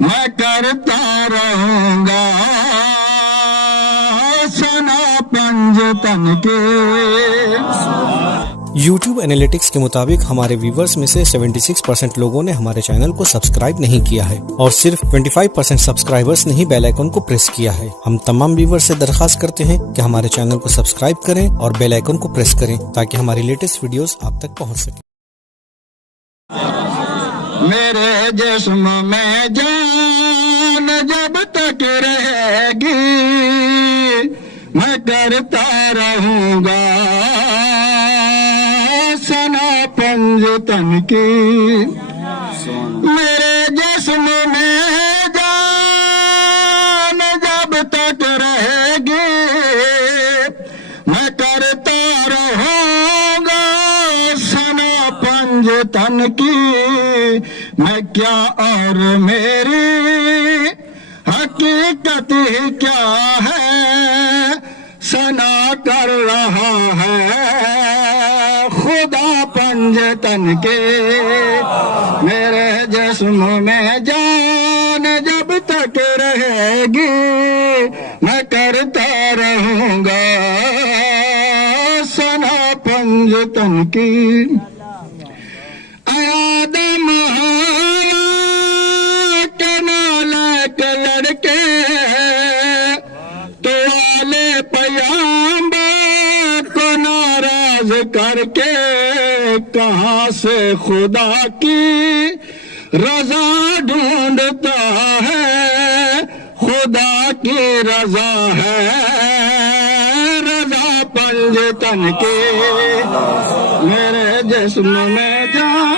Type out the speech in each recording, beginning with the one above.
میں کرتا رہوں گا سنا پنج تن کے. یوٹیوب انالیٹکس کے مطابق ہمارے ویورز میں سے 76% لوگوں نے ہمارے چینل کو سبسکرائب نہیں کیا ہے اور صرف 25% سبسکرائبرز نے ہی بیل آئیکن کو پریس کیا ہے. ہم تمام ویورز سے درخواست کرتے ہیں کہ ہمارے چینل کو سبسکرائب کریں اور بیل آئیکن کو پریس کریں تاکہ ہماری لیٹسٹ ویڈیوز آپ تک پہنچ سکیں. میرے جسم میں جان جب تک رہے گی میں کرتا رہوں گا سنا پنج تن کی. میرے جسم میں جان جب تک رہے گی میں کرتا رہوں گا سنا پنج تن کی. میں کیا اور میری حقیقت ہی کیا ہے سنا کر رہا ہے خدا پنج تن کے. میرے جسم میں جان جب تک رہے گی میں کرتا رہوں گا سنا پنج تن کی. آدم کے نالک لڑکے تو والے پیامبر کو ناراض کر کے کہاں سے خدا کی رضا ڈھونڈتا ہے. خدا کی رضا ہے رضا پنج تن کی. میرے جسم میں جان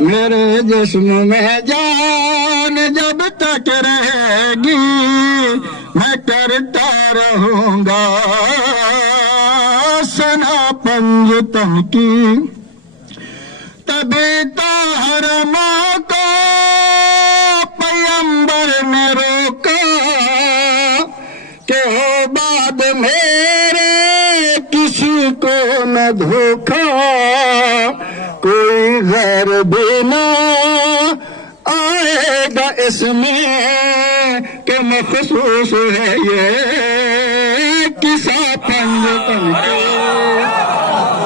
میرے جسم میں جان جب تک رہے گی میں کرتا رہوں گا سنا پنج تن کی. تبھی طاہرماں کو پیمبر نے روکا کہ ہو بعد میرے کسی کو نہ دھوکا. کوئی غیر بھی نہ آئے گا اس میں کہ مخصوص ہے یہ کسا پنج تن کے.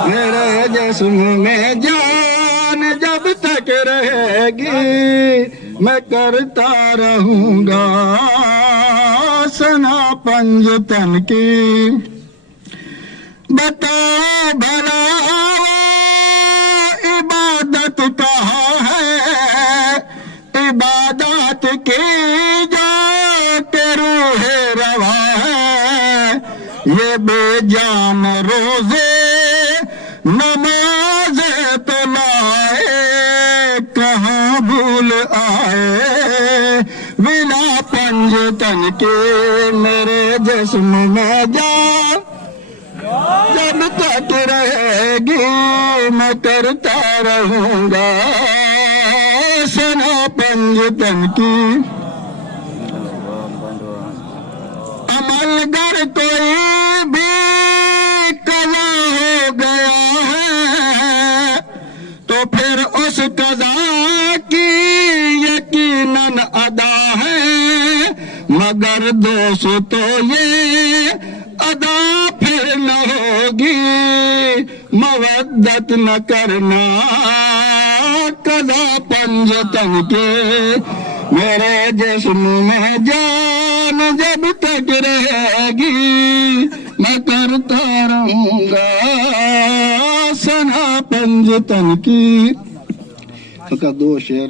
میرے جسم میں جان جب تک رہے گی میں کرتا رہوں گا سنا پنج تن کی. بتا بھلا عبادت کہاں ہے عبادت کی جا کے روح روا ہے. یہ بے جان روزے نماز تو لائے کہاں بھول آئے بنا پنج تن کے. میرے جسم میں جان جب تک رہے گی میں کرتا رہوں گا سنا پنج تن کی. عمل گر کوئی بھی قضا ہو گیا ہے تو پھر اس قضا کی یقیناً ادا ہے. مگر دوستو یہ ادا پھر نہ ہوگی مودت نہ کرنا قضا پنج تن کے. میرے جسم میں جان جب تک رہے گی میں کرتا رہوں گا سنا پنج تن کی. 2 شعر